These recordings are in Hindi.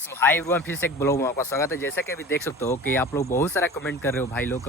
सो हाय एवरीवन, फिर से एक ब्लॉग में आपका स्वागत है। जैसा कि अभी देख सकते हो कि आप लोग बहुत सारा कमेंट कर रहे हो भाई लोग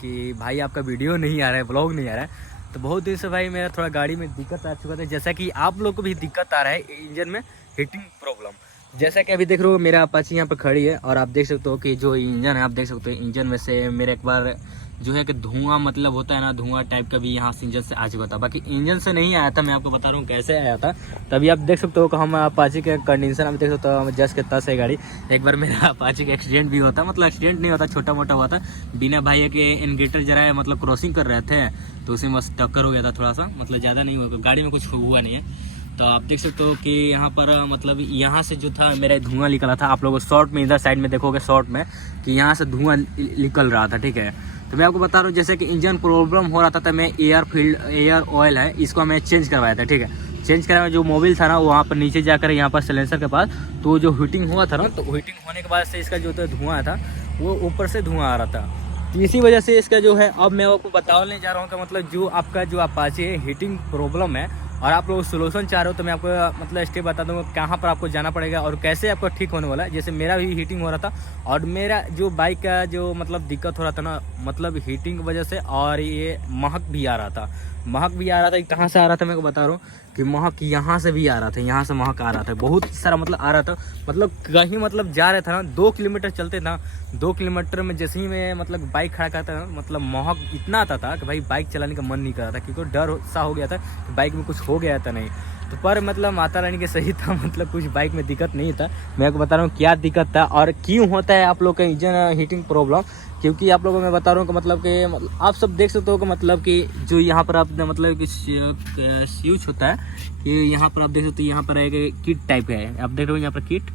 कि भाई आपका वीडियो नहीं आ रहा है, ब्लॉग नहीं आ रहा है। तो बहुत दिन से भाई मेरा थोड़ा गाड़ी में दिक्कत आ चुका था, जैसा कि आप लोग को भी दिक्कत आ रहा है इंजन में हीटिंग प्रॉब्लम। जैसा कि अभी देख रहे हो मेरा अपाची यहाँ पर खड़ी है और आप देख सकते हो कि जो इंजन है, आप देख सकते हो इंजन में से मेरे एक बार जो है कि धुआं मतलब होता है ना, धुआं टाइप का भी यहाँ से इंजन से आ चुका था। बाकी इंजन से नहीं आया था, मैं आपको बता रहा हूँ कैसे आया था। तभी आप देख सकते हो कि हम अपाची के कंडीशन आप देख सकते हो, जस्ट कितना से गाड़ी। एक बार मेरा अपाची का एक्सीडेंट भी होता, मतलब एक्सीडेंट नहीं होता, छोटा मोटा हुआ था। बिना भाई के इंडिकेटर जरा मतलब क्रॉसिंग कर रहे थे तो उसी में बस टक्कर हो गया था थोड़ा सा, मतलब ज़्यादा नहीं हुआ, गाड़ी में कुछ हुआ नहीं है। तो आप देख सकते हो कि यहाँ पर मतलब यहाँ से जो था मेरा धुआं निकला था। आप लोगों को शॉर्ट में इधर साइड में देखोगे शॉर्ट में कि यहाँ से धुआं निकल रहा था, ठीक है। तो मैं आपको बता रहा हूँ जैसे कि इंजन प्रॉब्लम हो रहा था, तो मैं एयर ऑयल है इसको मैं चेंज करवाया था, ठीक है। चेंज कराया, जो मोबिल था ना वहाँ पर नीचे जाकर यहाँ पर सिलेंसर के पास, तो जो हीटिंग हुआ था ना, तो हीटिंग होने के बाद से इसका जो धुआं था वो ऊपर से धुआं आ रहा था। तो इसी वजह से इसका जो है, अब मैं आपको बताने जा रहा हूँ कि मतलब जो आपका जो अपाची है हीटिंग प्रॉब्लम है और आप लोग सोल्यूशन चाह रहे हो, तो मैं आपको मतलब स्टेप बता दूंगा कहाँ पर आपको जाना पड़ेगा और कैसे आपको ठीक होने वाला है। जैसे मेरा भी हीटिंग हो रहा था और मेरा जो बाइक का जो मतलब दिक्कत हो रहा था ना, मतलब हीटिंग की वजह से, और ये महक भी आ रहा था। महक भी आ रहा था, कहाँ से आ रहा था मैं को बता रहा हूँ कि महक यहाँ से भी आ रहा था, यहाँ से महक आ रहा था, बहुत सारा मतलब आ रहा था। मतलब कहीं मतलब जा रहा था ना, 2 किलोमीटर चलते था, 2 किलोमीटर में जैसे ही मैं मतलब बाइक खड़ा करता था, मतलब महक इतना आता था कि भाई बाइक चलाने का मन नहीं कर रहा था, क्योंकि डर सा हो गया था कि बाइक में कुछ हो गया था नहीं। तो पर मतलब माता रानी के सही था, मतलब कुछ बाइक में दिक्कत नहीं था। मैं आपको बता रहा हूँ क्या दिक्कत था और क्यों होता है आप लोग का इंजन हीटिंग प्रॉब्लम। क्योंकि आप लोगों को मैं बता रहा हूँ कि मतलब कि आप सब देख सकते हो कि मतलब कि जो यहाँ पर आप मतलब कि स्विच होता है कि यहाँ पर आप देख सकते हो, यहाँ पर एक किट टाइप का है, आप देख रहे हो यहाँ पर किट,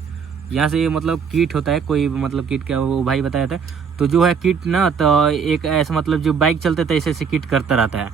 यहाँ से मतलब किट होता है कोई, मतलब किट क्या वो भाई बताया था। तो जो है किट ना, तो एक ऐसा मतलब जो बाइक चलते थे ऐसे ऐसे किट करता रहता है।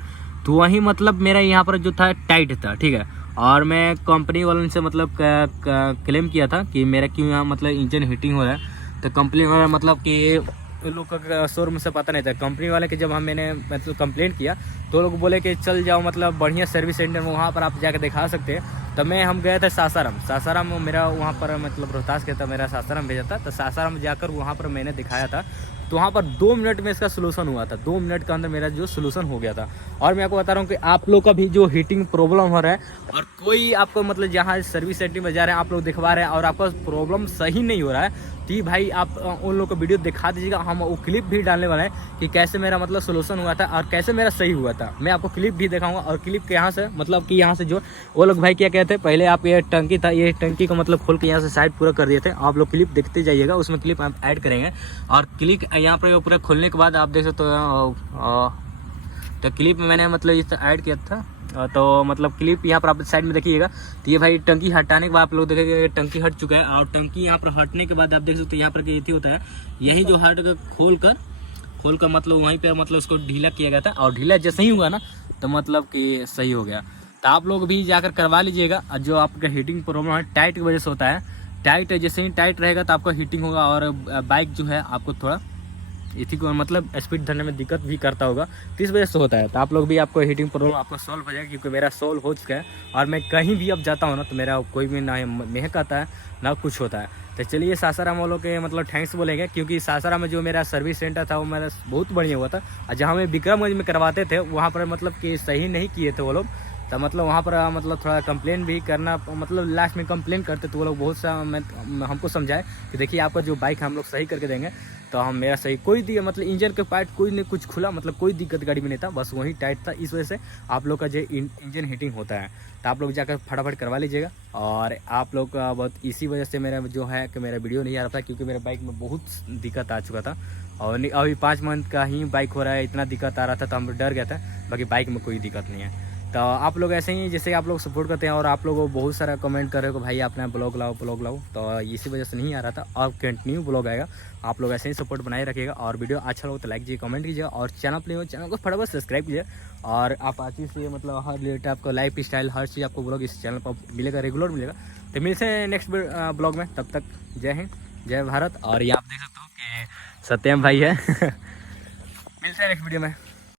तो वही मतलब मेरा यहाँ पर जो था टाइट था, ठीक है। और मैं कंपनी वालों से मतलब क्लेम किया था कि मेरा क्यों यहाँ मतलब इंजन हीटिंग हो रहा है। तो कंपनी वाला मतलब कि लोग का शोरूम से पता नहीं था, कंपनी वाले के जब मैंने मतलब कंप्लेंट किया तो लोग बोले कि चल जाओ मतलब बढ़िया सर्विस सेंटर में, वहाँ पर आप जाकर दिखा सकते हैं। तो हम गए थे सासाराम मेरा वहाँ पर मतलब रोहतास के था, मेरा सासाराम भेजा था। तो सासाराम जाकर वहाँ पर मैंने दिखाया था, तो वहाँ पर 2 मिनट में इसका सोल्यूशन हुआ था, 2 मिनट के अंदर मेरा जो सोल्यूशन हो गया था। और मैं आपको बता रहा हूँ कि आप लोग का भी जो हीटिंग प्रॉब्लम हो रहा है और कोई आपको मतलब जहाँ सर्विस सेंटर में जा रहे हैं, आप लोग दिखवा रहे हैं और आपका प्रॉब्लम सही नहीं हो रहा है, तो भाई आप उन लोगों को वीडियो दिखा दीजिएगा। हम वो क्लिप भी डालने वाले हैं कि कैसे मेरा मतलब सोल्यूशन हुआ था और कैसे मेरा सही हुआ था। मैं आपको क्लिप भी दिखाऊंगा। और क्लिप के यहाँ से मतलब कि यहाँ से जो वो लोग भाई क्या कहते हैं, पहले आप ये टंकी था, ये टंकी को मतलब खोल के यहाँ से साइड पूरा कर दिए थे। आप लोग क्लिप देखते जाइएगा, उसमें क्लिप आप ऐड करेंगे। और क्लिप यहाँ पर पूरा खोलने के बाद आप देख सकते हो, तो क्लिप में मैंने मतलब इस ऐड किया था। तो मतलब क्लिप यहाँ पर आप साइड में देखिएगा, तो ये भाई टंकी हटाने के बाद आप लोग देखेंगे टंकी हट चुका है। और टंकी यहाँ पर हटने के बाद आप देख सकते हो यहाँ पर ये होता है, यही जो हट कर खोल कर मतलब वहीं पर मतलब उसको ढीला किया गया था। और ढीला जैसे ही हुआ ना, तो मतलब कि सही हो गया। तो आप लोग भी जाकर करवा लीजिएगा। और जो आपका हीटिंग प्रॉब्लम है टाइट की वजह से होता है, टाइट जैसे ही टाइट रहेगा तो आपका हीटिंग होगा और बाइक जो है आपको थोड़ा इसी को मतलब स्पीड धरने में दिक्कत भी करता होगा, तो इस वजह से होता है। तो आप लोग भी आपको हीटिंग प्रॉब्लम आपको सॉल्व हो जाएगा, क्योंकि मेरा सॉल्व हो चुका है। और मैं कहीं भी अब जाता हूँ ना, तो मेरा कोई भी ना महक आता है ना कुछ होता है। तो चलिए सासाराम वालों के मतलब थैंक्स बोलेंगे, क्योंकि सासाराम में जो मेरा सर्विस सेंटर था वो मेरा बहुत बढ़िया हुआ था। और जहाँ मैं विक्रमगंज में करवाते थे वहाँ पर मतलब कि सही नहीं किए थे वो लोग। तो मतलब वहाँ पर मतलब थोड़ा कंप्लेन भी करना, मतलब लास्ट में कंप्लेन करते तो वो लोग बहुत सा हमको समझाए कि देखिए आपका जो बाइक है हम लोग सही करके देंगे। तो हम मेरा सही कोई मतलब इंजन के पार्ट कोई नहीं कुछ खुला, मतलब कोई दिक्कत गाड़ी में नहीं था, बस वही टाइट था। इस वजह से आप लोग का जो इंजन हीटिंग होता है, तो आप लोग जाकर फटाफट करवा लीजिएगा। और आप लोग का बहुत इसी वजह से मेरा जो है कि मेरा वीडियो नहीं आ रहा था, क्योंकि मेरे बाइक में बहुत दिक्कत आ चुका था। और अभी 5 मंथ का ही बाइक हो रहा है, इतना दिक्कत आ रहा था तो हम डर गया था। बाकी बाइक में कोई दिक्कत नहीं है। तो आप लोग ऐसे ही जैसे आप लोग सपोर्ट करते हैं और आप लोग बहुत सारा कमेंट कर रहे हो कि भाई अपना ब्लॉग लाओ, तो इसी वजह से नहीं आ रहा था। और कंटिन्यू ब्लॉग आएगा, आप लोग ऐसे ही सपोर्ट बनाए रखिएगा। और वीडियो अच्छा लगे तो लाइक कीजिए, कमेंट कीजिए और चैनल पर चैनल को फटाफट सब्सक्राइब कीजिए। और आप आती से मतलब हर रिलेटेड आपको लाइफ स्टाइल हर चीज़ आपको ब्लॉग इस चैनल पर मिलेगा, रेगुलर मिलेगा। तो मिलते हैं नेक्स्ट ब्लॉग में, तब तक जय हिंद जय भारत। और ये आप देख सकते हो कि सत्यम भाई है। मिलते हैं नेक्स्ट वीडियो में।